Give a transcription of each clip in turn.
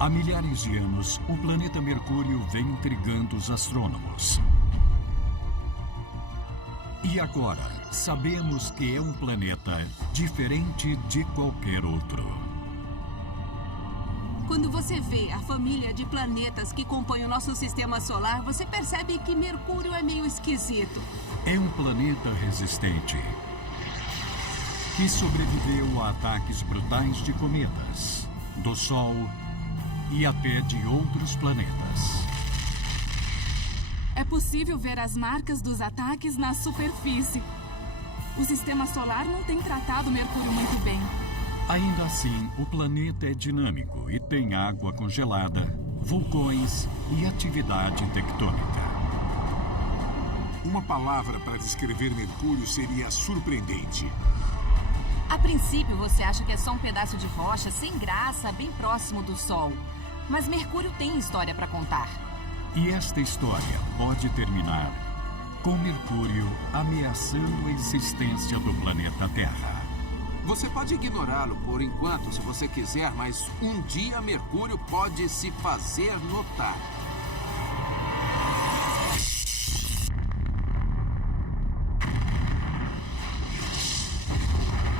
Há milhares de anos, o planeta Mercúrio vem intrigando os astrônomos. E agora, sabemos que é um planeta diferente de qualquer outro. Quando você vê a família de planetas que compõem o nosso sistema solar, você percebe que Mercúrio é meio esquisito. É um planeta resistente, que sobreviveu a ataques brutais de cometas, do Sol e até de outros planetas. É possível ver as marcas dos ataques na superfície. O sistema solar não tem tratado Mercúrio muito bem. Ainda assim, o planeta é dinâmico e tem água congelada, vulcões e atividade tectônica. Uma palavra para descrever Mercúrio seria surpreendente. A princípio, você acha que é só um pedaço de rocha sem graça, bem próximo do Sol. Mas Mercúrio tem história para contar. E esta história pode terminar com Mercúrio ameaçando a existência do planeta Terra. Você pode ignorá-lo por enquanto, se você quiser, mas um dia Mercúrio pode se fazer notar.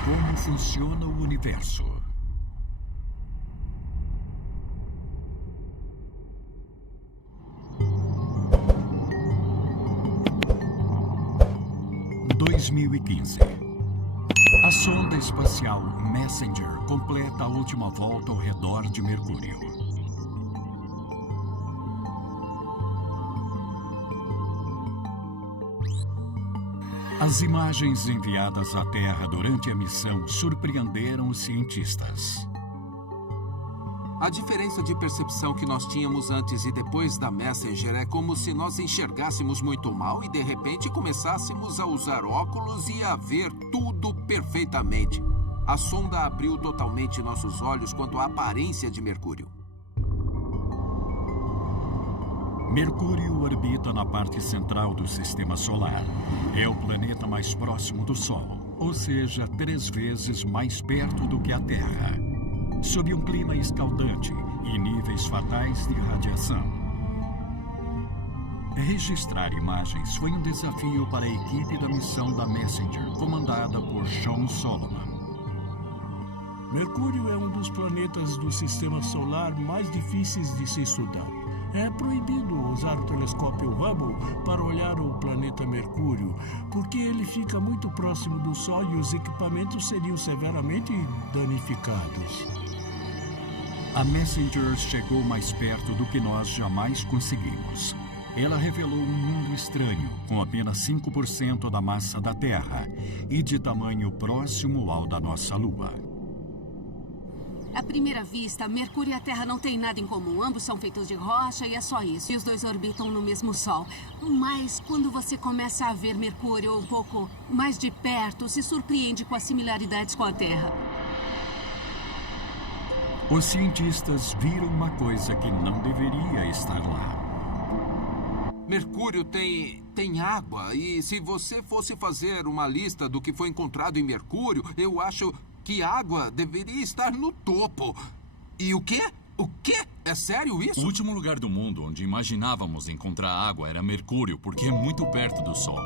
Como funciona o universo? Em 2015. A sonda espacial Messenger completa a última volta ao redor de Mercúrio. As imagens enviadas à Terra durante a missão surpreenderam os cientistas. A diferença de percepção que nós tínhamos antes e depois da Messenger é como se nós enxergássemos muito mal e de repente começássemos a usar óculos e a ver tudo perfeitamente. A sonda abriu totalmente nossos olhos quanto à aparência de Mercúrio. Mercúrio orbita na parte central do Sistema Solar. É o planeta mais próximo do Sol, ou seja, 3 vezes mais perto do que a Terra, sob um clima escaldante e níveis fatais de radiação. Registrar imagens foi um desafio para a equipe da missão da Messenger, comandada por Sean Solomon. Mercúrio é um dos planetas do Sistema Solar mais difíceis de se estudar. É proibido usar o telescópio Hubble para olhar o planeta Mercúrio, porque ele fica muito próximo do Sol e os equipamentos seriam severamente danificados. A Messenger chegou mais perto do que nós jamais conseguimos. Ela revelou um mundo estranho, com apenas 5% da massa da Terra e de tamanho próximo ao da nossa Lua. À primeira vista, Mercúrio e a Terra não têm nada em comum. Ambos são feitos de rocha e é só isso. E os dois orbitam no mesmo Sol. Mas quando você começa a ver Mercúrio um pouco mais de perto, se surpreende com as similaridades com a Terra. Os cientistas viram uma coisa que não deveria estar lá. Mercúrio tem água e se você fosse fazer uma lista do que foi encontrado em Mercúrio, eu acho que água deveria estar no topo. E o quê? O quê? É sério isso? O último lugar do mundo onde imaginávamos encontrar água era Mercúrio, porque é muito perto do Sol.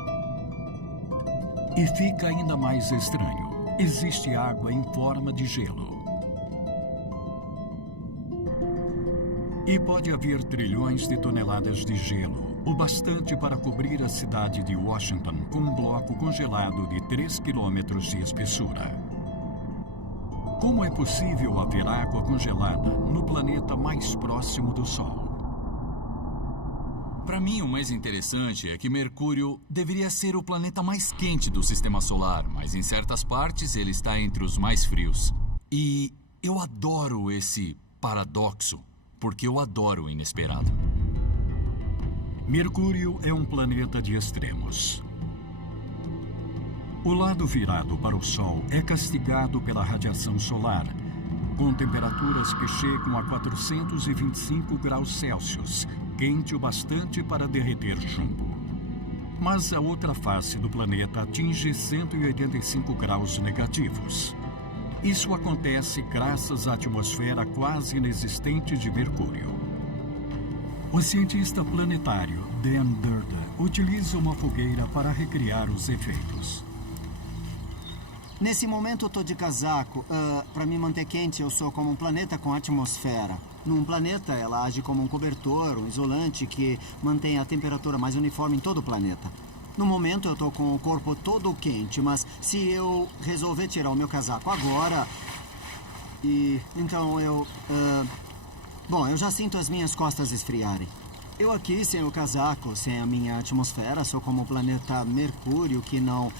E fica ainda mais estranho. Existe água em forma de gelo. E pode haver trilhões de toneladas de gelo, o bastante para cobrir a cidade de Washington com um bloco congelado de 3 quilômetros de espessura. Como é possível haver água congelada no planeta mais próximo do Sol? Para mim, o mais interessante é que Mercúrio deveria ser o planeta mais quente do Sistema Solar, mas em certas partes ele está entre os mais frios. E eu adoro esse paradoxo, porque eu adoro o inesperado. Mercúrio é um planeta de extremos. O lado virado para o Sol é castigado pela radiação solar, com temperaturas que chegam a 425 graus Celsius, quente o bastante para derreter chumbo. Mas a outra face do planeta atinge 185 graus negativos. Isso acontece graças à atmosfera quase inexistente de Mercúrio. O cientista planetário Dan Durden utiliza uma fogueira para recriar os efeitos. Nesse momento eu tô de casaco. Para me manter quente, eu sou como um planeta com atmosfera. Num planeta, ela age como um cobertor, um isolante que mantém a temperatura mais uniforme em todo o planeta. No momento eu tô com o corpo todo quente, mas se eu resolver tirar o meu casaco agora... Então eu... Bom, eu já sinto as minhas costas esfriarem. Eu aqui, sem o casaco, sem a minha atmosfera, sou como o planeta Mercúrio, que não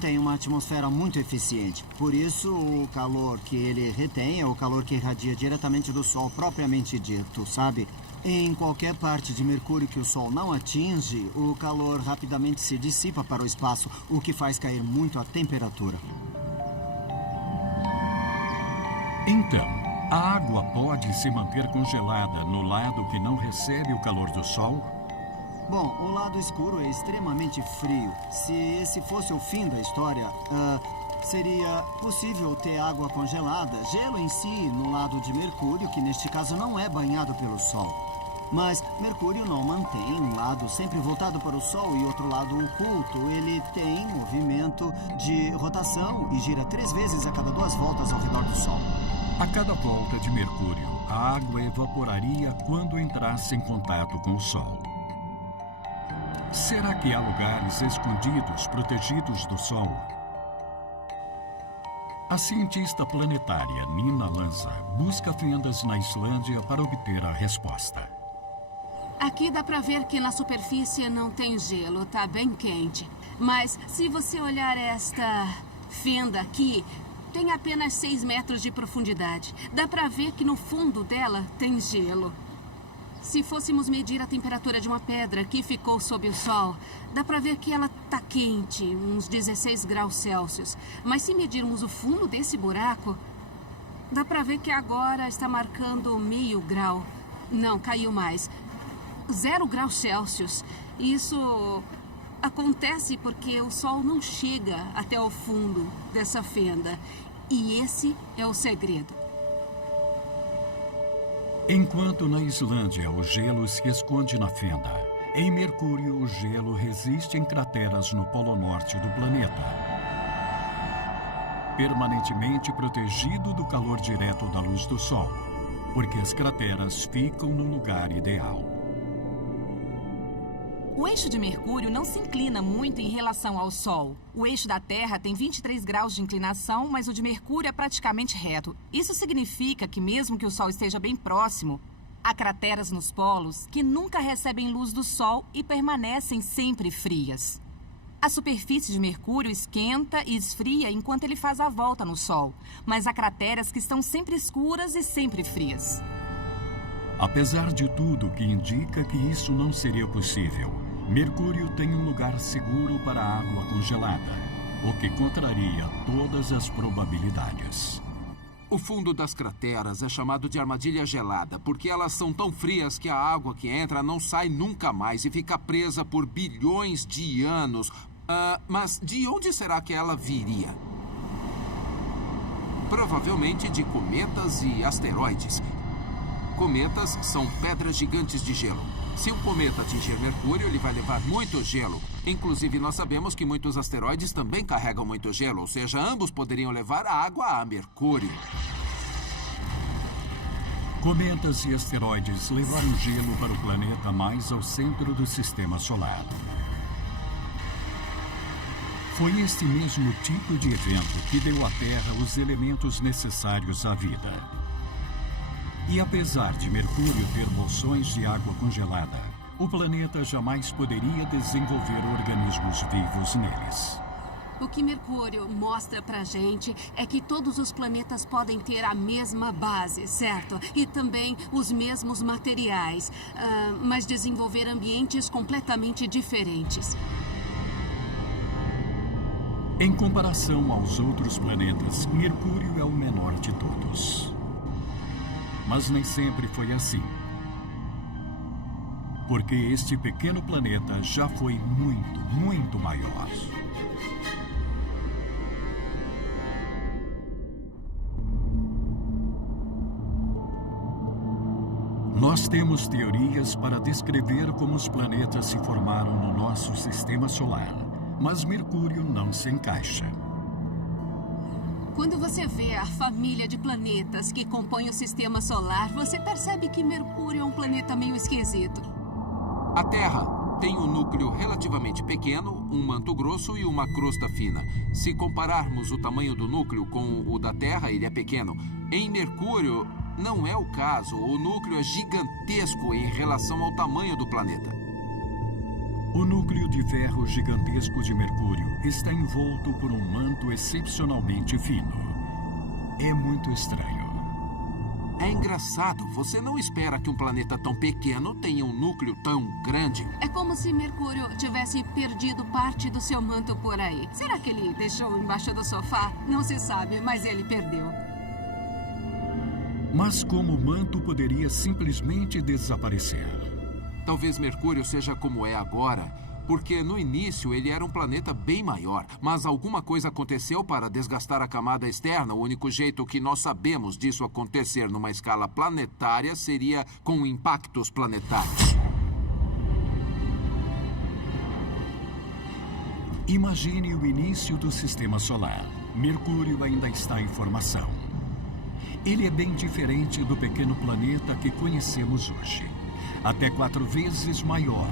tem uma atmosfera muito eficiente. Por isso, o calor que ele retém é o calor que irradia diretamente do Sol, propriamente dito, sabe? Em qualquer parte de Mercúrio que o Sol não atinge, o calor rapidamente se dissipa para o espaço, o que faz cair muito a temperatura. Então, a água pode se manter congelada no lado que não recebe o calor do Sol? Bom, o lado escuro é extremamente frio. Se esse fosse o fim da história, seria possível ter água congelada, gelo em si, no lado de Mercúrio, que neste caso não é banhado pelo Sol. Mas Mercúrio não mantém um lado sempre voltado para o Sol e outro lado oculto. Ele tem movimento de rotação e gira 3 vezes a cada 2 voltas ao redor do Sol. A cada volta de Mercúrio, a água evaporaria quando entrasse em contato com o Sol. Será que há lugares escondidos, protegidos do Sol? A cientista planetária Nina Lanza busca fendas na Islândia para obter a resposta. Aqui dá pra ver que na superfície não tem gelo, tá bem quente. Mas se você olhar esta fenda aqui, tem apenas 6 metros de profundidade. Dá pra ver que no fundo dela tem gelo. Se fôssemos medir a temperatura de uma pedra que ficou sob o Sol, dá pra ver que ela tá quente, uns 16 graus Celsius. Mas se medirmos o fundo desse buraco, dá pra ver que agora está marcando meio grau. Não, caiu mais. 0 graus Celsius. Isso acontece porque o Sol não chega até o fundo dessa fenda. E esse é o segredo. Enquanto na Islândia o gelo se esconde na fenda, em Mercúrio o gelo resiste em crateras no polo norte do planeta, permanentemente protegido do calor direto da luz do Sol, porque as crateras ficam no lugar ideal. O eixo de Mercúrio não se inclina muito em relação ao Sol. O eixo da Terra tem 23 graus de inclinação, mas o de Mercúrio é praticamente reto. Isso significa que mesmo que o Sol esteja bem próximo, há crateras nos polos que nunca recebem luz do Sol e permanecem sempre frias. A superfície de Mercúrio esquenta e esfria enquanto ele faz a volta no Sol, mas há crateras que estão sempre escuras e sempre frias. Apesar de tudo que indica que isso não seria possível, Mercúrio tem um lugar seguro para a água congelada, o que contraria todas as probabilidades. O fundo das crateras é chamado de armadilha gelada, porque elas são tão frias que a água que entra não sai nunca mais e fica presa por bilhões de anos. Mas de onde será que ela viria? Provavelmente de cometas e asteroides. Cometas são pedras gigantes de gelo. Se um cometa atingir Mercúrio, ele vai levar muito gelo. Inclusive, nós sabemos que muitos asteroides também carregam muito gelo, ou seja, ambos poderiam levar a água a Mercúrio. Cometas e asteroides levaram gelo para o planeta mais ao centro do Sistema Solar. Foi este mesmo tipo de evento que deu à Terra os elementos necessários à vida. E apesar de Mercúrio ter bolsões de água congelada, o planeta jamais poderia desenvolver organismos vivos neles. O que Mercúrio mostra pra gente é que todos os planetas podem ter a mesma base, certo? E também os mesmos materiais, mas desenvolver ambientes completamente diferentes. Em comparação aos outros planetas, Mercúrio é o menor de todos. Mas nem sempre foi assim. Porque este pequeno planeta já foi muito, muito maior. Nós temos teorias para descrever como os planetas se formaram no nosso sistema solar, mas Mercúrio não se encaixa. Quando você vê a família de planetas que compõem o sistema solar, você percebe que Mercúrio é um planeta meio esquisito. A Terra tem um núcleo relativamente pequeno, um manto grosso e uma crosta fina. Se compararmos o tamanho do núcleo com o da Terra, ele é pequeno. Em Mercúrio, não é o caso. O núcleo é gigantesco em relação ao tamanho do planeta. O núcleo de ferro gigantesco de Mercúrio está envolto por um manto excepcionalmente fino. É muito estranho. É engraçado. Você não espera que um planeta tão pequeno tenha um núcleo tão grande. É como se Mercúrio tivesse perdido parte do seu manto por aí. Será que ele deixou embaixo do sofá? Não se sabe, mas ele perdeu. Mas como o manto poderia simplesmente desaparecer? Talvez Mercúrio seja como é agora, porque no início ele era um planeta bem maior, mas alguma coisa aconteceu para desgastar a camada externa. O único jeito que nós sabemos disso acontecer numa escala planetária seria com impactos planetários. Imagine o início do sistema solar. Mercúrio ainda está em formação. Ele é bem diferente do pequeno planeta que conhecemos hoje. Até 4 vezes maior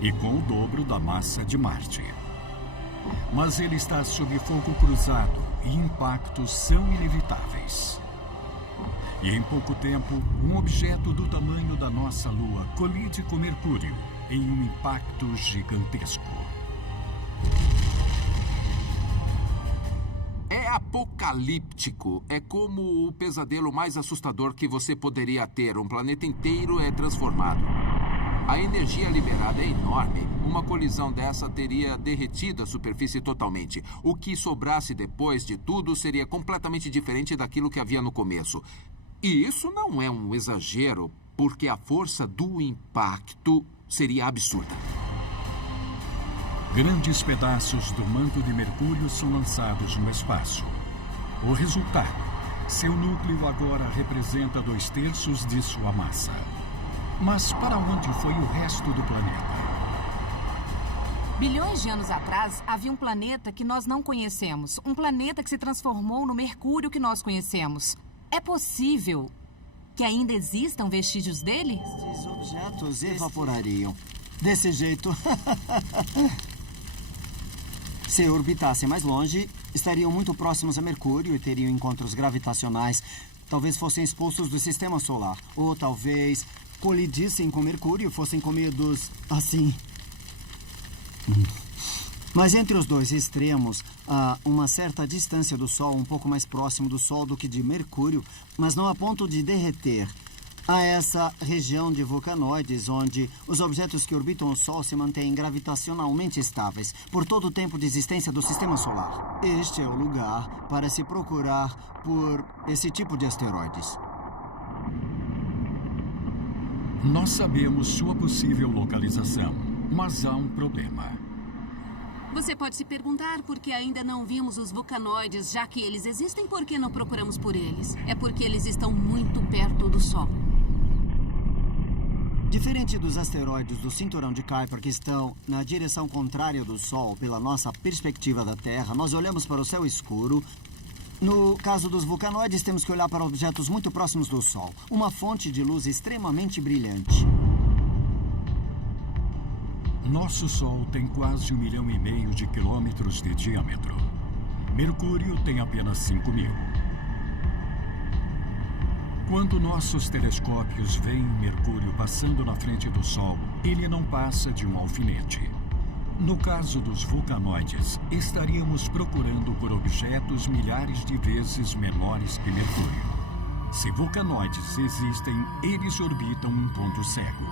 e com o dobro da massa de Marte. Mas ele está sob fogo cruzado e impactos são inevitáveis. E em pouco tempo, um objeto do tamanho da nossa Lua colide com Mercúrio em um impacto gigantesco. É apocalíptico. É como o pesadelo mais assustador que você poderia ter. Um planeta inteiro é transformado. A energia liberada é enorme. Uma colisão dessa teria derretido a superfície totalmente. O que sobrasse depois de tudo seria completamente diferente daquilo que havia no começo. E isso não é um exagero, porque a força do impacto seria absurda. Grandes pedaços do manto de Mercúrio são lançados no espaço. O resultado: seu núcleo agora representa 2/3 de sua massa. Mas para onde foi o resto do planeta? Bilhões de anos atrás, havia um planeta que nós não conhecemos. Um planeta que se transformou no Mercúrio que nós conhecemos. É possível que ainda existam vestígios dele? Esses objetos evaporariam. Desse jeito. Se orbitassem mais longe, estariam muito próximos a Mercúrio e teriam encontros gravitacionais. Talvez fossem expulsos do sistema solar. Ou talvez colidissem com Mercúrio e fossem comidos assim. Mas entre os dois extremos, há uma certa distância do Sol, um pouco mais próximo do Sol do que de Mercúrio, mas não a ponto de derreter. Há essa região de vulcanoides, onde os objetos que orbitam o Sol se mantêm gravitacionalmente estáveis por todo o tempo de existência do Sistema Solar. Este é o lugar para se procurar por esse tipo de asteroides. Nós sabemos sua possível localização, mas há um problema. Você pode se perguntar por que ainda não vimos os vulcanoides, já que eles existem, por que não procuramos por eles? É porque eles estão muito perto do Sol. Diferente dos asteroides do cinturão de Kuiper que estão na direção contrária do Sol, pela nossa perspectiva da Terra, nós olhamos para o céu escuro. No caso dos vulcanoides, temos que olhar para objetos muito próximos do Sol. Uma fonte de luz extremamente brilhante. Nosso Sol tem quase 1,5 milhão de quilômetros de diâmetro. Mercúrio tem apenas 5.000. Quando nossos telescópios veem Mercúrio passando na frente do Sol, ele não passa de um alfinete. No caso dos vulcanoides, estaríamos procurando por objetos milhares de vezes menores que Mercúrio. Se vulcanoides existem, eles orbitam um ponto cego.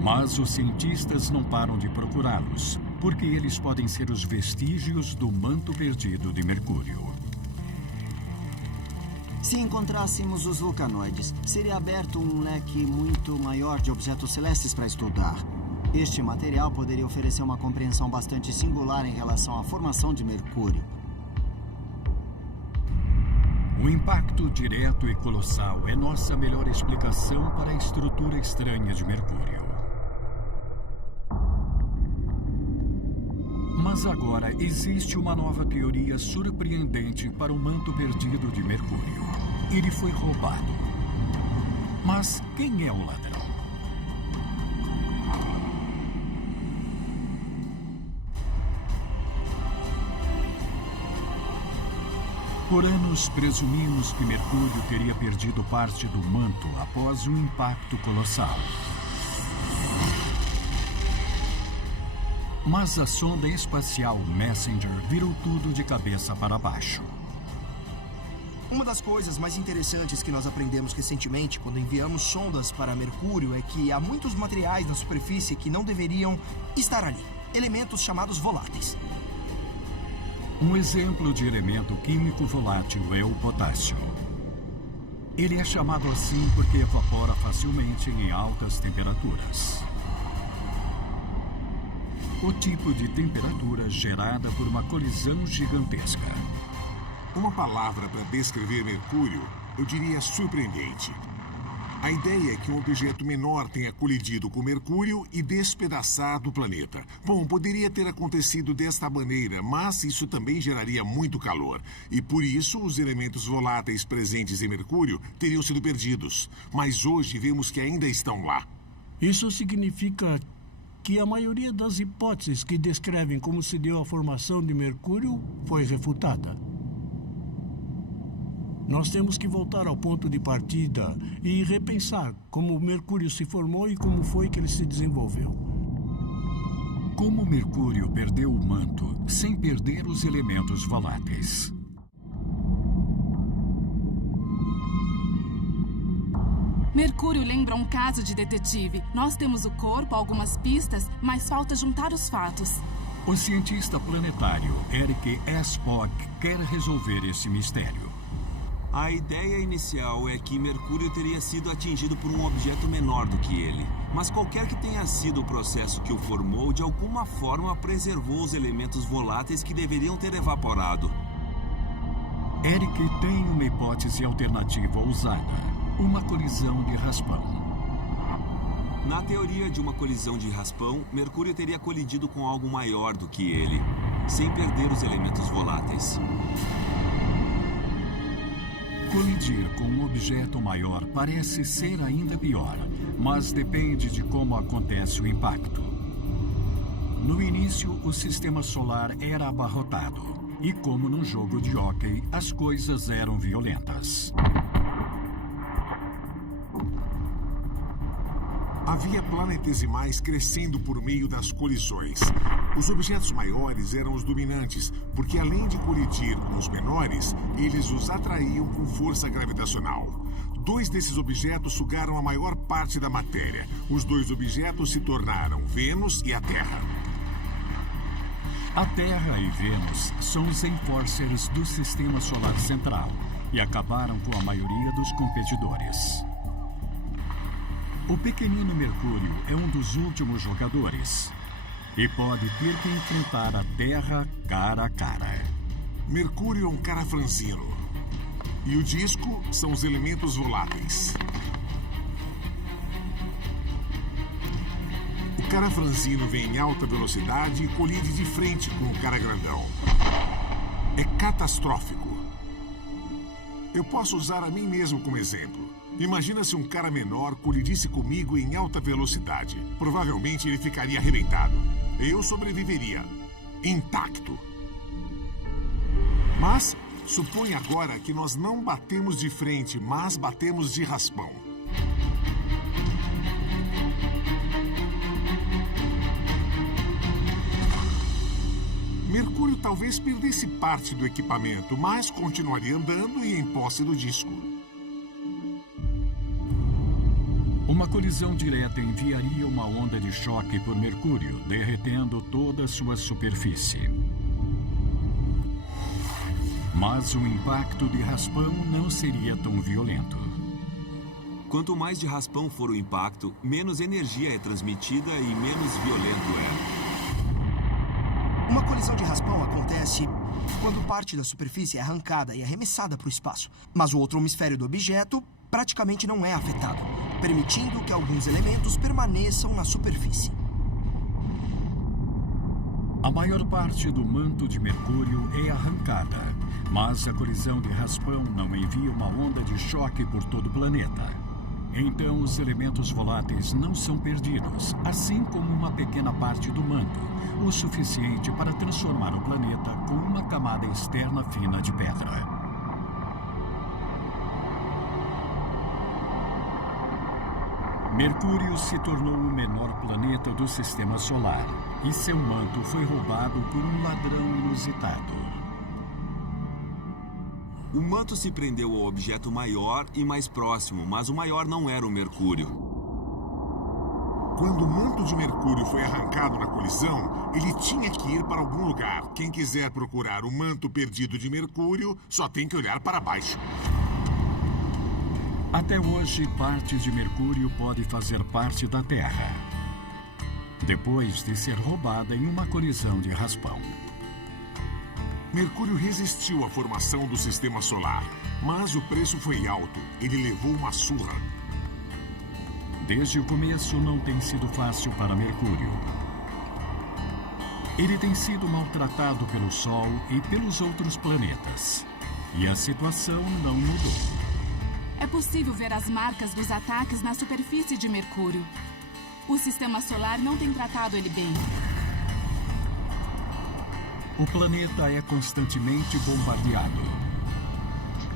Mas os cientistas não param de procurá-los, porque eles podem ser os vestígios do manto perdido de Mercúrio. Se encontrássemos os vulcanoides, seria aberto um leque muito maior de objetos celestes para estudar. Este material poderia oferecer uma compreensão bastante singular em relação à formação de Mercúrio. O impacto direto e colossal é nossa melhor explicação para a estrutura estranha de Mercúrio. Mas agora existe uma nova teoria surpreendente para o manto perdido de Mercúrio. Ele foi roubado. Mas quem é o ladrão? Por anos, presumimos que Mercúrio teria perdido parte do manto após um impacto colossal. Mas a sonda espacial Messenger virou tudo de cabeça para baixo. Uma das coisas mais interessantes que nós aprendemos recentemente quando enviamos sondas para Mercúrio é que há muitos materiais na superfície que não deveriam estar ali. Elementos chamados voláteis. Um exemplo de elemento químico volátil é o potássio. Ele é chamado assim porque evapora facilmente em altas temperaturas. O tipo de temperatura gerada por uma colisão gigantesca. Uma palavra para descrever Mercúrio, eu diria surpreendente. A ideia é que um objeto menor tenha colidido com Mercúrio e despedaçado o planeta. Bom, poderia ter acontecido desta maneira, mas isso também geraria muito calor. E por isso, os elementos voláteis presentes em Mercúrio teriam sido perdidos. Mas hoje vemos que ainda estão lá. Isso significa que a maioria das hipóteses que descrevem como se deu a formação de Mercúrio foi refutada. Nós temos que voltar ao ponto de partida e repensar como o Mercúrio se formou e como foi que ele se desenvolveu. Como Mercúrio perdeu o manto sem perder os elementos voláteis? Mercúrio lembra um caso de detetive. Nós temos o corpo, algumas pistas, mas falta juntar os fatos. O cientista planetário Eric S. Spock quer resolver esse mistério. A ideia inicial é que Mercúrio teria sido atingido por um objeto menor do que ele. Mas qualquer que tenha sido o processo que o formou, de alguma forma preservou os elementos voláteis que deveriam ter evaporado. Eric tem uma hipótese alternativa ousada. Uma colisão de raspão. Na teoria de uma colisão de raspão, Mercúrio teria colidido com algo maior do que ele, sem perder os elementos voláteis. Colidir com um objeto maior parece ser ainda pior, mas depende de como acontece o impacto. No início, o sistema solar era abarrotado, e como num jogo de hóquei, as coisas eram violentas. Havia planetesimais crescendo por meio das colisões. Os objetos maiores eram os dominantes, porque além de colidir com os menores, eles os atraíam com força gravitacional. 2 desses objetos sugaram a maior parte da matéria. Os 2 objetos se tornaram Vênus e a Terra. A Terra e Vênus são os enforcers do Sistema Solar Central e acabaram com a maioria dos competidores. O pequenino Mercúrio é um dos últimos jogadores e pode ter que enfrentar a Terra cara a cara. Mercúrio é um cara franzino e o disco são os elementos voláteis. O cara franzino vem em alta velocidade e colide de frente com o cara grandão. É catastrófico. Eu posso usar a mim mesmo como exemplo. Imagina se um cara menor colidisse comigo em alta velocidade. Provavelmente ele ficaria arrebentado. Eu sobreviveria, intacto. Mas suponha agora que nós não batemos de frente, mas batemos de raspão. Mercúrio talvez perdesse parte do equipamento, mas continuaria andando e em posse do disco. Uma colisão direta enviaria uma onda de choque por Mercúrio, derretendo toda a sua superfície. Mas o impacto de raspão não seria tão violento. Quanto mais de raspão for o impacto, menos energia é transmitida e menos violento é. Uma colisão de raspão acontece quando parte da superfície é arrancada e arremessada para o espaço. Mas o outro hemisfério do objeto praticamente não é afetado, permitindo que alguns elementos permaneçam na superfície. A maior parte do manto de Mercúrio é arrancada, mas a colisão de raspão não envia uma onda de choque por todo o planeta. Então, os elementos voláteis não são perdidos, assim como uma pequena parte do manto, o suficiente para transformar o planeta com uma camada externa fina de pedra. Mercúrio se tornou o menor planeta do Sistema Solar e seu manto foi roubado por um ladrão inusitado. O manto se prendeu ao objeto maior e mais próximo, mas o maior não era o Mercúrio. Quando o manto de Mercúrio foi arrancado na colisão, ele tinha que ir para algum lugar. Quem quiser procurar o manto perdido de Mercúrio, só tem que olhar para baixo. Até hoje, parte de Mercúrio pode fazer parte da Terra, depois de ser roubada em uma colisão de raspão. Mercúrio resistiu à formação do Sistema Solar, mas o preço foi alto. Ele levou uma surra. Desde o começo, não tem sido fácil para Mercúrio. Ele tem sido maltratado pelo Sol e pelos outros planetas. E a situação não mudou. É possível ver as marcas dos ataques na superfície de Mercúrio. O Sistema Solar não tem tratado ele bem. O planeta é constantemente bombardeado.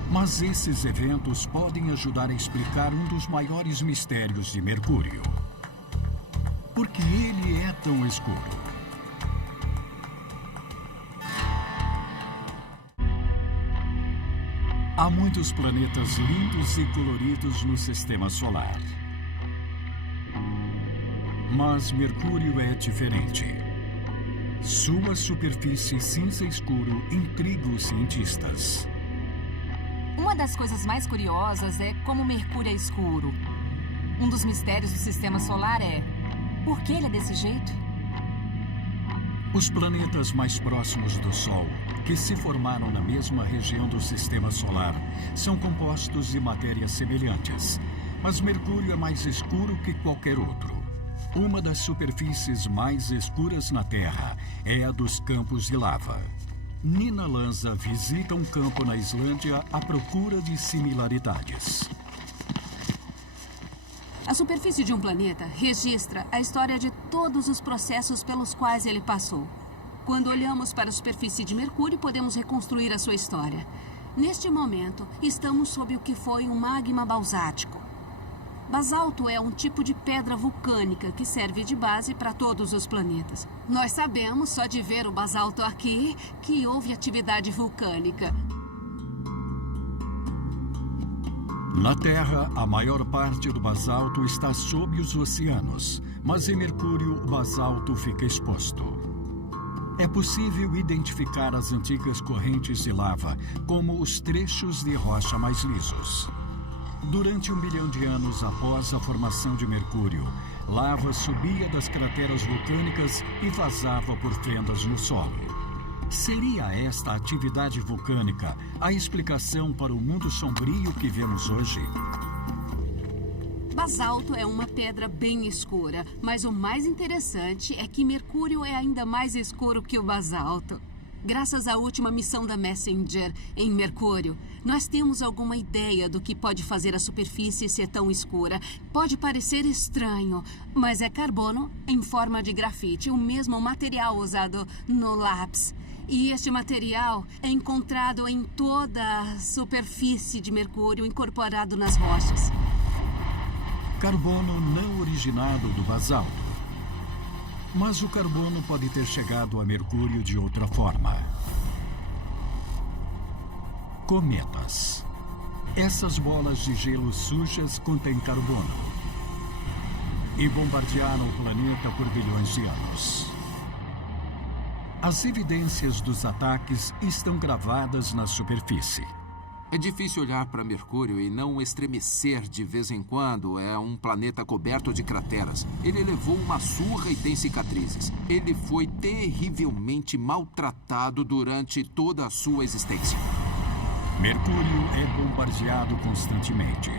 Mas esses eventos podem ajudar a explicar um dos maiores mistérios de Mercúrio. Por que ele é tão escuro? Há muitos planetas lindos e coloridos no Sistema Solar. Mas Mercúrio é diferente. Sua superfície cinza escuro intriga os cientistas. Uma das coisas mais curiosas é como Mercúrio é escuro. Um dos mistérios do Sistema Solar é: por que ele é desse jeito? Os planetas mais próximos do Sol, que se formaram na mesma região do Sistema Solar, são compostos de matérias semelhantes. Mas Mercúrio é mais escuro que qualquer outro. Uma das superfícies mais escuras na Terra é a dos campos de lava. Nina Lanza visita um campo na Islândia à procura de similaridades. A superfície de um planeta registra a história de todos os processos pelos quais ele passou. Quando olhamos para a superfície de Mercúrio, podemos reconstruir a sua história. Neste momento, estamos sob o que foi um magma basático. Basalto é um tipo de pedra vulcânica que serve de base para todos os planetas. Nós sabemos, só de ver o basalto aqui, que houve atividade vulcânica. Na Terra, a maior parte do basalto está sob os oceanos, mas em Mercúrio o basalto fica exposto. É possível identificar as antigas correntes de lava como os trechos de rocha mais lisos. Durante 1 bilhão de anos após a formação de Mercúrio, lava subia das crateras vulcânicas e vazava por fendas no solo. Seria esta atividade vulcânica a explicação para o mundo sombrio que vemos hoje? Basalto é uma pedra bem escura, mas o mais interessante é que Mercúrio é ainda mais escuro que o basalto. Graças à última missão da Messenger em Mercúrio, nós temos alguma ideia do que pode fazer a superfície ser tão escura. Pode parecer estranho, mas é carbono em forma de grafite, o mesmo material usado no LAPS. E este material é encontrado em toda a superfície de Mercúrio, incorporado nas rochas. Carbono não originado do basalto. Mas o carbono pode ter chegado a Mercúrio de outra forma. Cometas. Essas bolas de gelo sujas contêm carbono e bombardearam o planeta por bilhões de anos. As evidências dos ataques estão gravadas na superfície. É difícil olhar para Mercúrio e não estremecer de vez em quando. É um planeta coberto de crateras. Ele levou uma surra e tem cicatrizes. Ele foi terrivelmente maltratado durante toda a sua existência. Mercúrio é bombardeado constantemente.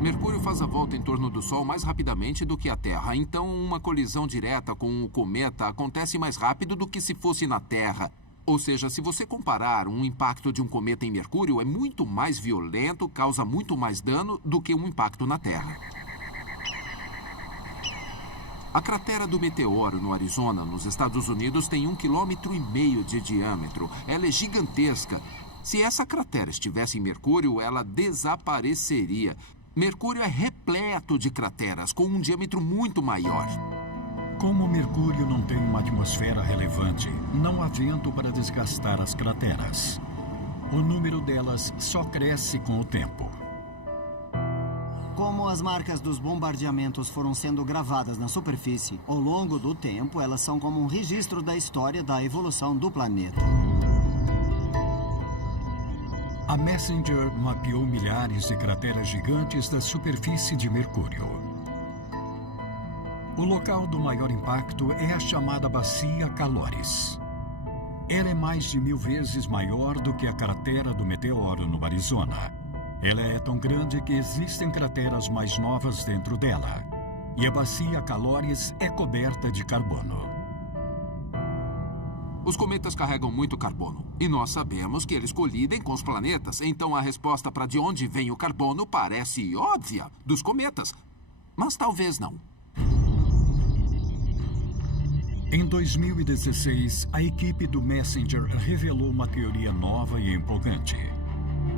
Mercúrio faz a volta em torno do Sol mais rapidamente do que a Terra. Então, uma colisão direta com um cometa acontece mais rápido do que se fosse na Terra. Ou seja, se você comparar um impacto de um cometa em Mercúrio, é muito mais violento, causa muito mais dano do que um impacto na Terra. A cratera do meteoro no Arizona, nos Estados Unidos, tem 1,5 km de diâmetro. Ela é gigantesca. Se essa cratera estivesse em Mercúrio, ela desapareceria. Mercúrio é repleto de crateras, com um diâmetro muito maior. Como Mercúrio não tem uma atmosfera relevante, não há vento para desgastar as crateras. O número delas só cresce com o tempo. Como as marcas dos bombardeamentos foram sendo gravadas na superfície, ao longo do tempo, elas são como um registro da história da evolução do planeta. A Messenger mapeou milhares de crateras gigantes da superfície de Mercúrio. O local do maior impacto é a chamada Bacia Calores. Ela é mais de 1000 vezes maior do que a cratera do meteoro no Arizona. Ela é tão grande que existem crateras mais novas dentro dela. E a Bacia Calores é coberta de carbono. Os cometas carregam muito carbono. E nós sabemos que eles colidem com os planetas. Então a resposta para de onde vem o carbono parece óbvia, dos cometas. Mas talvez não. Em 2016, a equipe do Messenger revelou uma teoria nova e empolgante.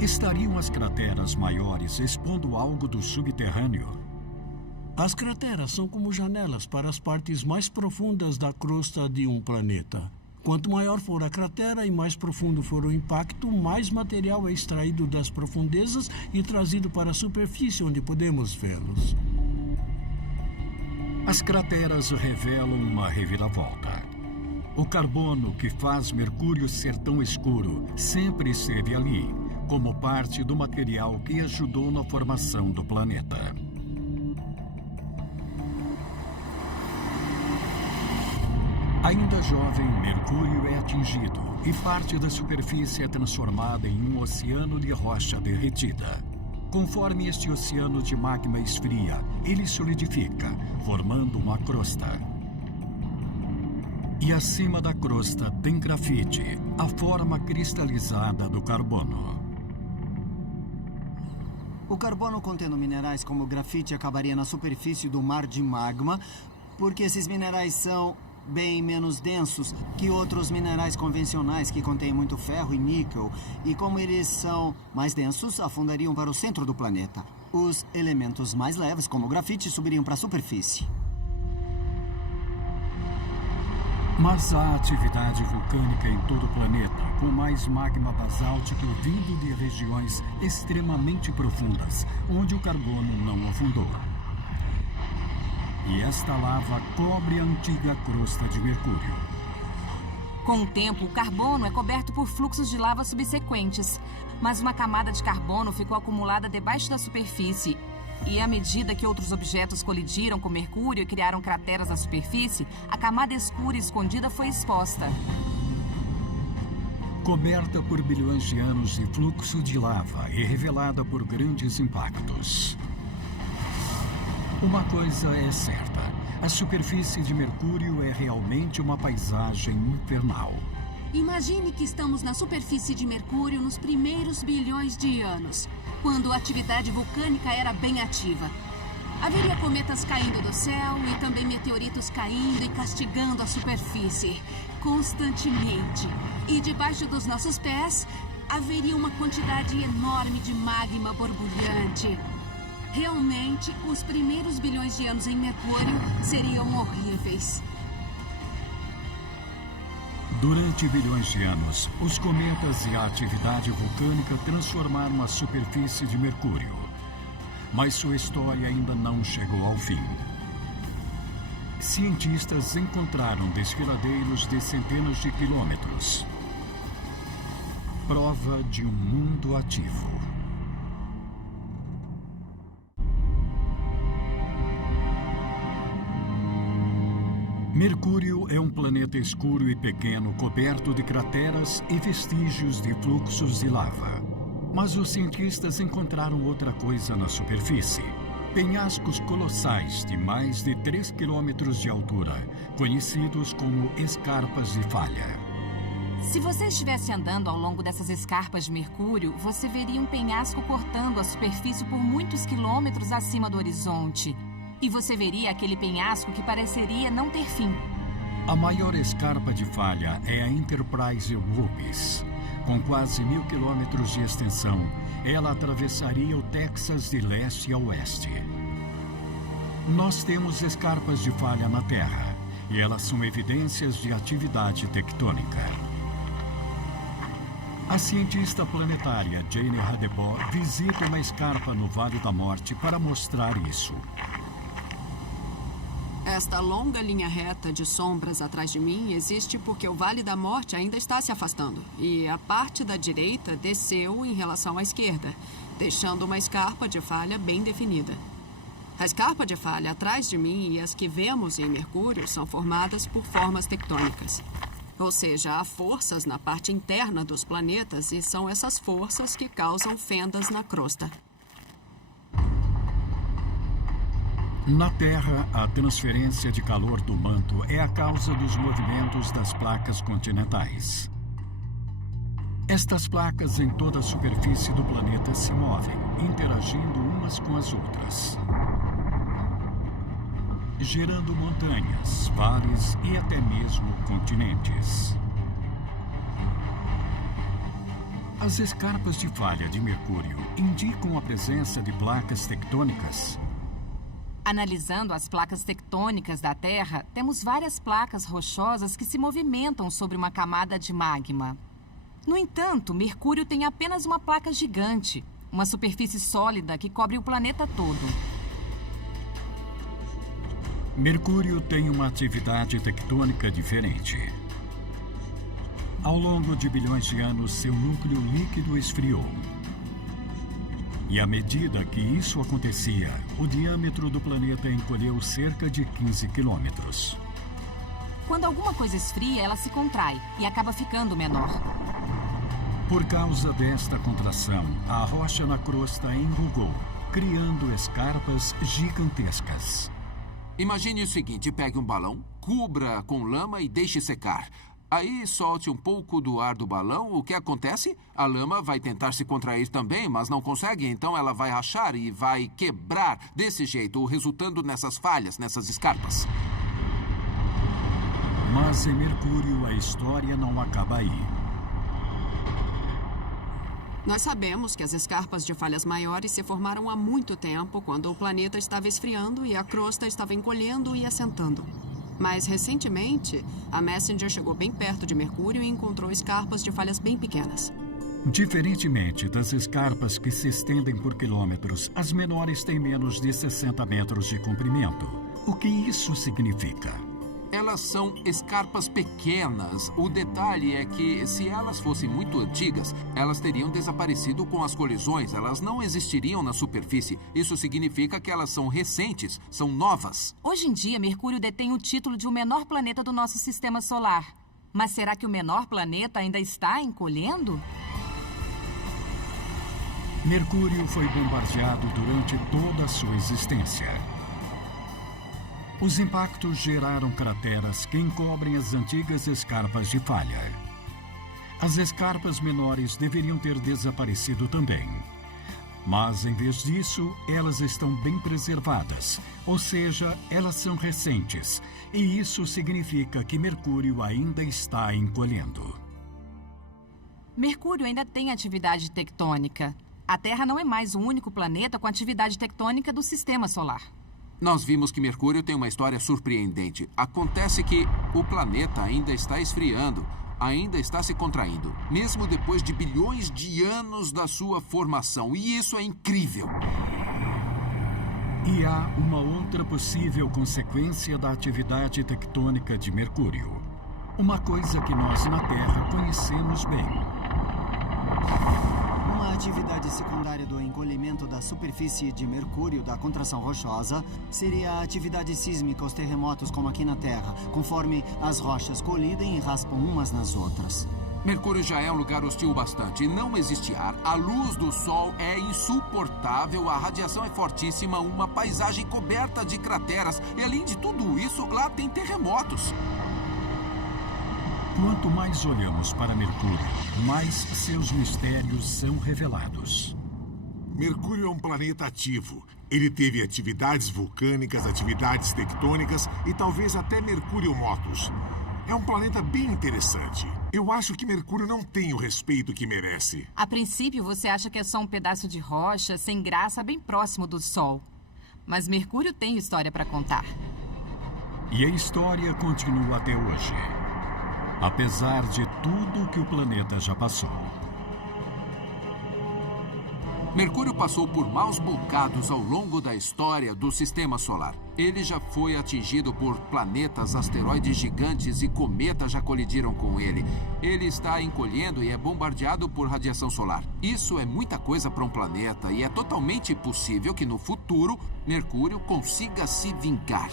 Estariam as crateras maiores expondo algo do subterrâneo? As crateras são como janelas para as partes mais profundas da crosta de um planeta. Quanto maior for a cratera e mais profundo for o impacto, mais material é extraído das profundezas e trazido para a superfície, onde podemos vê-los. As crateras revelam uma reviravolta. O carbono que faz Mercúrio ser tão escuro sempre esteve ali, como parte do material que ajudou na formação do planeta. Ainda jovem, Mercúrio é atingido e parte da superfície é transformada em um oceano de rocha derretida. Conforme este oceano de magma esfria, ele solidifica, formando uma crosta. E acima da crosta tem grafite, a forma cristalizada do carbono. O carbono contendo minerais como grafite acabaria na superfície do mar de magma, porque esses minerais são bem menos densos que outros minerais convencionais que contêm muito ferro e níquel. E como eles são mais densos, afundariam para o centro do planeta. Os elementos mais leves, como o grafite, subiriam para a superfície. Mas há atividade vulcânica em todo o planeta, com mais magma basáltico vindo de regiões extremamente profundas, onde o carbono não afundou. E esta lava cobre a antiga crosta de Mercúrio. Com o tempo, o carbono é coberto por fluxos de lava subsequentes, mas uma camada de carbono ficou acumulada debaixo da superfície. E à medida que outros objetos colidiram com Mercúrio e criaram crateras na superfície, a camada escura e escondida foi exposta. Coberta por bilhões de anos de fluxo de lava e revelada por grandes impactos. Uma coisa é certa, a superfície de Mercúrio é realmente uma paisagem infernal. Imagine que estamos na superfície de Mercúrio nos primeiros bilhões de anos, quando a atividade vulcânica era bem ativa. Haveria cometas caindo do céu e também meteoritos caindo e castigando a superfície constantemente. E debaixo dos nossos pés haveria uma quantidade enorme de magma borbulhante. Realmente, os primeiros bilhões de anos em Mercúrio seriam horríveis. Durante bilhões de anos, os cometas e a atividade vulcânica transformaram a superfície de Mercúrio. Mas sua história ainda não chegou ao fim. Cientistas encontraram desfiladeiros de centenas de quilômetros. prova de um mundo ativo. Mercúrio é um planeta escuro e pequeno, coberto de crateras e vestígios de fluxos de lava. Mas os cientistas encontraram outra coisa na superfície. Penhascos colossais de mais de 3 quilômetros de altura, conhecidos como escarpas de falha. Se você estivesse andando ao longo dessas escarpas de Mercúrio, você veria um penhasco cortando a superfície por muitos quilômetros acima do horizonte. E você veria aquele penhasco que pareceria não ter fim. A maior escarpa de falha é a Enterprise Rubies. Com quase 1.000 quilômetros de extensão, ela atravessaria o Texas de leste a oeste. Nós temos escarpas de falha na Terra, e elas são evidências de atividade tectônica. A cientista planetária Jane Radebo visita uma escarpa no Vale da Morte para mostrar isso. Esta longa linha reta de sombras atrás de mim existe porque o Vale da Morte ainda está se afastando. E a parte da direita desceu em relação à esquerda, deixando uma escarpa de falha bem definida. A escarpa de falha atrás de mim e as que vemos em Mercúrio são formadas por formas tectônicas. Ou seja, há forças na parte interna dos planetas e são essas forças que causam fendas na crosta. Na Terra, a transferência de calor do manto é a causa dos movimentos das placas continentais. Estas placas em toda a superfície do planeta se movem, interagindo umas com as outras, gerando montanhas, vales e até mesmo continentes. As escarpas de falha de Mercúrio indicam a presença de placas tectônicas. Analisando as placas tectônicas da Terra, temos várias placas rochosas que se movimentam sobre uma camada de magma. No entanto, Mercúrio tem apenas uma placa gigante, uma superfície sólida que cobre o planeta todo. Mercúrio tem uma atividade tectônica diferente. Ao longo de bilhões de anos, seu núcleo líquido esfriou. E à medida que isso acontecia, o diâmetro do planeta encolheu cerca de 15 quilômetros. Quando alguma coisa esfria, ela se contrai e acaba ficando menor. Por causa desta contração, a rocha na crosta enrugou, criando escarpas gigantescas. Imagine o seguinte, pegue um balão, cubra com lama e deixe secar. Aí solte um pouco do ar do balão, o que acontece? A lama vai tentar se contrair também, mas não consegue, então ela vai rachar e vai quebrar desse jeito, resultando nessas falhas, nessas escarpas. Mas em Mercúrio a história não acaba aí. Nós sabemos que as escarpas de falhas maiores se formaram há muito tempo, quando o planeta estava esfriando e a crosta estava encolhendo e assentando. Mas, recentemente, a Messenger chegou bem perto de Mercúrio e encontrou escarpas de falhas bem pequenas. Diferentemente das escarpas que se estendem por quilômetros, as menores têm menos de 60 metros de comprimento. O que isso significa? Elas são escarpas pequenas. O detalhe é que, se elas fossem muito antigas, elas teriam desaparecido com as colisões. Elas não existiriam na superfície. Isso significa que elas são recentes, são novas. Hoje em dia, Mercúrio detém o título de o menor planeta do nosso sistema solar. Mas será que o menor planeta ainda está encolhendo? Mercúrio foi bombardeado durante toda a sua existência. Os impactos geraram crateras que encobrem as antigas escarpas de falha. As escarpas menores deveriam ter desaparecido também. Mas, em vez disso, elas estão bem preservadas, ou seja, elas são recentes, e isso significa que Mercúrio ainda está encolhendo. Mercúrio ainda tem atividade tectônica. A Terra não é mais o único planeta com atividade tectônica do sistema solar. Nós vimos que Mercúrio tem uma história surpreendente. Acontece que o planeta ainda está esfriando, ainda está se contraindo, mesmo depois de bilhões de anos da sua formação. E isso é incrível. E há uma outra possível consequência da atividade tectônica de Mercúrio. Uma coisa que nós na Terra conhecemos bem. Uma atividade secundária do encolhimento da superfície de Mercúrio da contração rochosa seria a atividade sísmica, os terremotos como aqui na Terra, conforme as rochas colidem e raspam umas nas outras. Mercúrio já é um lugar hostil bastante. Não existe ar, a luz do Sol é insuportável, a radiação é fortíssima, uma paisagem coberta de crateras. E além de tudo isso, lá tem terremotos. Quanto mais olhamos para Mercúrio, mais seus mistérios são revelados. Mercúrio é um planeta ativo. Ele teve atividades vulcânicas, atividades tectônicas e talvez até Mercúrio motos. É um planeta bem interessante. Eu acho que Mercúrio não tem o respeito que merece. A princípio, você acha que é só um pedaço de rocha sem graça bem próximo do Sol. Mas Mercúrio tem história para contar. E a história continua até hoje. Apesar de tudo que o planeta já passou. Mercúrio passou por maus bocados ao longo da história do Sistema Solar. Ele já foi atingido por planetas, asteroides gigantes e cometas já colidiram com ele. Ele está encolhendo e é bombardeado por radiação solar. Isso é muita coisa para um planeta e é totalmente possível que no futuro Mercúrio consiga se vingar.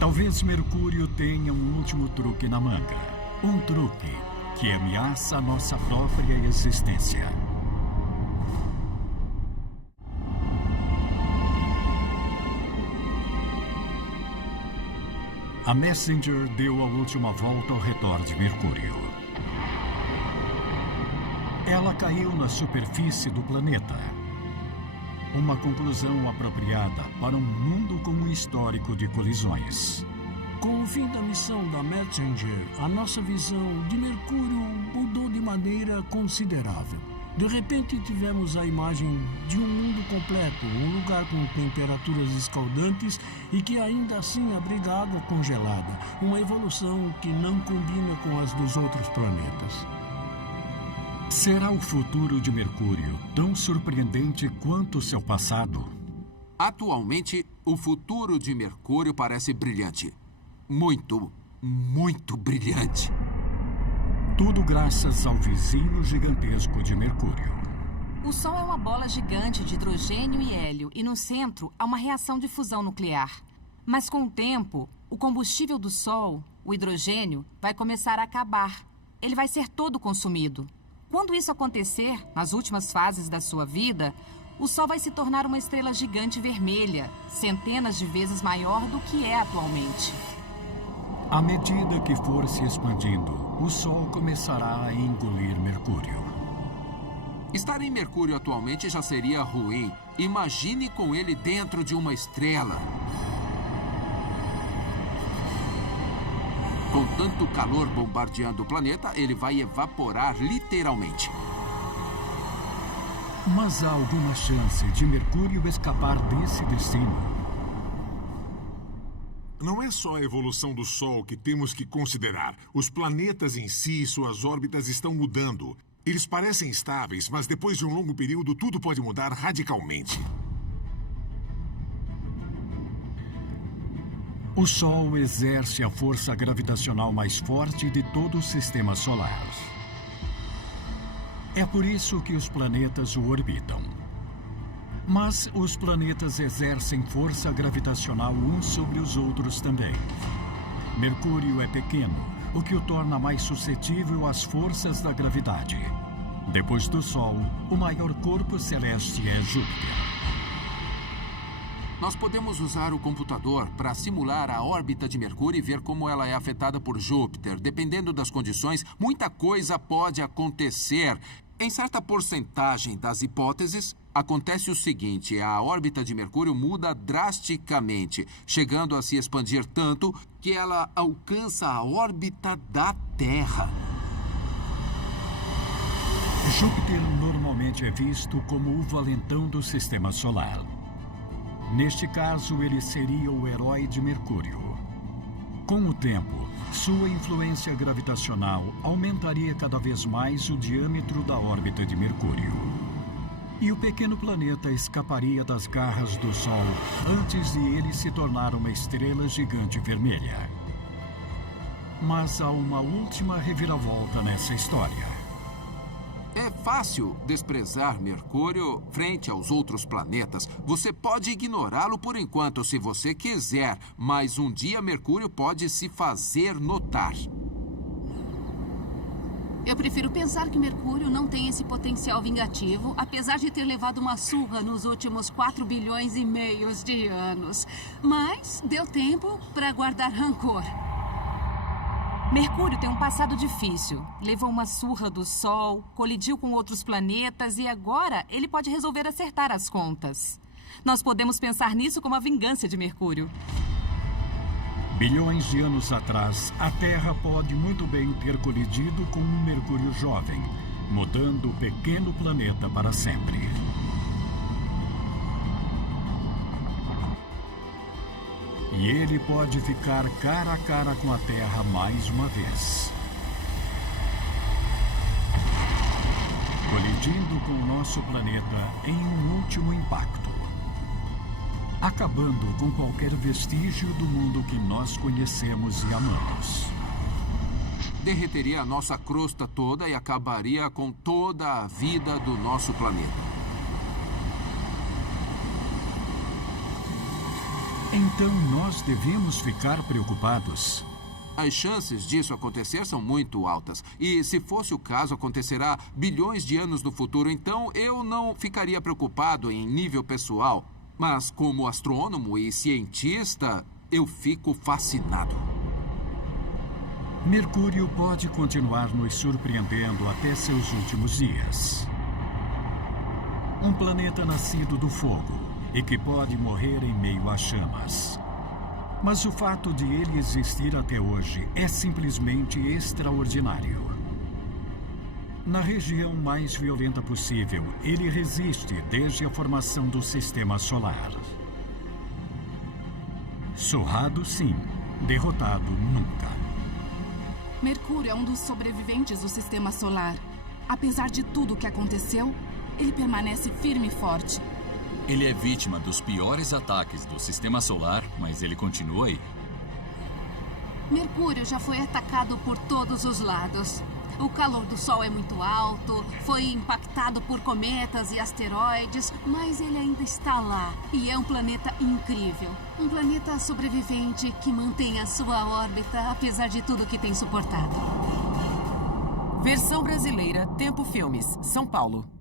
Talvez Mercúrio tenha um último truque na manga. Um truque que ameaça a nossa própria existência. A Messenger deu a última volta ao redor de Mercúrio. Ela caiu na superfície do planeta. Uma conclusão apropriada para um mundo com um histórico de colisões. Com o fim da missão da Messenger, a nossa visão de Mercúrio mudou de maneira considerável. De repente, tivemos a imagem de um mundo completo, um lugar com temperaturas escaldantes e que ainda assim abriga água congelada, uma evolução que não combina com as dos outros planetas. Será o futuro de Mercúrio tão surpreendente quanto seu passado? Atualmente, o futuro de Mercúrio parece brilhante. Muito, muito brilhante. Tudo graças ao vizinho gigantesco de Mercúrio. O Sol é uma bola gigante de hidrogênio e hélio e no centro há uma reação de fusão nuclear. Mas com o tempo, o combustível do Sol, o hidrogênio, vai começar a acabar. Ele vai ser todo consumido. Quando isso acontecer, nas últimas fases da sua vida, o Sol vai se tornar uma estrela gigante vermelha, centenas de vezes maior do que é atualmente. À medida que for se expandindo, o Sol começará a engolir Mercúrio. Estar em Mercúrio atualmente já seria ruim. Imagine com ele dentro de uma estrela. Com tanto calor bombardeando o planeta, ele vai evaporar literalmente. Mas há alguma chance de Mercúrio escapar desse destino? Não é só a evolução do Sol que temos que considerar. Os planetas em si e suas órbitas estão mudando. Eles parecem estáveis, mas depois de um longo período, tudo pode mudar radicalmente. O Sol exerce a força gravitacional mais forte de todo o Sistema Solar. É por isso que os planetas o orbitam. Mas os planetas exercem força gravitacional uns sobre os outros também. Mercúrio é pequeno, o que o torna mais suscetível às forças da gravidade. Depois do Sol, o maior corpo celeste é Júpiter. Nós podemos usar o computador para simular a órbita de Mercúrio e ver como ela é afetada por Júpiter. Dependendo das condições, muita coisa pode acontecer. Em certa porcentagem das hipóteses, acontece o seguinte: a órbita de Mercúrio muda drasticamente, chegando a se expandir tanto que ela alcança a órbita da Terra. Júpiter normalmente é visto como o valentão do Sistema Solar. Neste caso, ele seria o herói de Mercúrio. Com o tempo, sua influência gravitacional aumentaria cada vez mais o diâmetro da órbita de Mercúrio. E o pequeno planeta escaparia das garras do Sol antes de ele se tornar uma estrela gigante vermelha. Mas há uma última reviravolta nessa história. É fácil desprezar Mercúrio frente aos outros planetas. Você pode ignorá-lo por enquanto, se você quiser, mas um dia Mercúrio pode se fazer notar. Eu prefiro pensar que Mercúrio não tem esse potencial vingativo, apesar de ter levado uma surra nos últimos 4 bilhões e meio de anos. Mas deu tempo para guardar rancor. Mercúrio tem um passado difícil. Levou uma surra do Sol, colidiu com outros planetas e agora ele pode resolver acertar as contas. Nós podemos pensar nisso como a vingança de Mercúrio. Bilhões de anos atrás, a Terra pode muito bem ter colidido com um Mercúrio jovem, mudando o pequeno planeta para sempre. E ele pode ficar cara a cara com a Terra mais uma vez. Colidindo com o nosso planeta em um último impacto. Acabando com qualquer vestígio do mundo que nós conhecemos e amamos. Derreteria a nossa crosta toda e acabaria com toda a vida do nosso planeta. Então nós devemos ficar preocupados? As chances disso acontecer são muito altas. E se fosse o caso, acontecerá bilhões de anos no futuro. Então eu não ficaria preocupado em nível pessoal. Mas como astrônomo e cientista, eu fico fascinado. Mercúrio pode continuar nos surpreendendo até seus últimos dias. Um planeta nascido do fogo e que pode morrer em meio a chamas. Mas o fato de ele existir até hoje é simplesmente extraordinário. Na região mais violenta possível, ele resiste desde a formação do Sistema Solar. Surrado, sim. Derrotado, nunca. Mercúrio é um dos sobreviventes do Sistema Solar. Apesar de tudo o que aconteceu, ele permanece firme e forte. Ele é vítima dos piores ataques do Sistema Solar, mas ele continua aí. Mercúrio já foi atacado por todos os lados. O calor do Sol é muito alto, foi impactado por cometas e asteroides, mas ele ainda está lá. E é um planeta incrível. Um planeta sobrevivente que mantém a sua órbita, apesar de tudo que tem suportado. Versão brasileira, Tempo Filmes, São Paulo.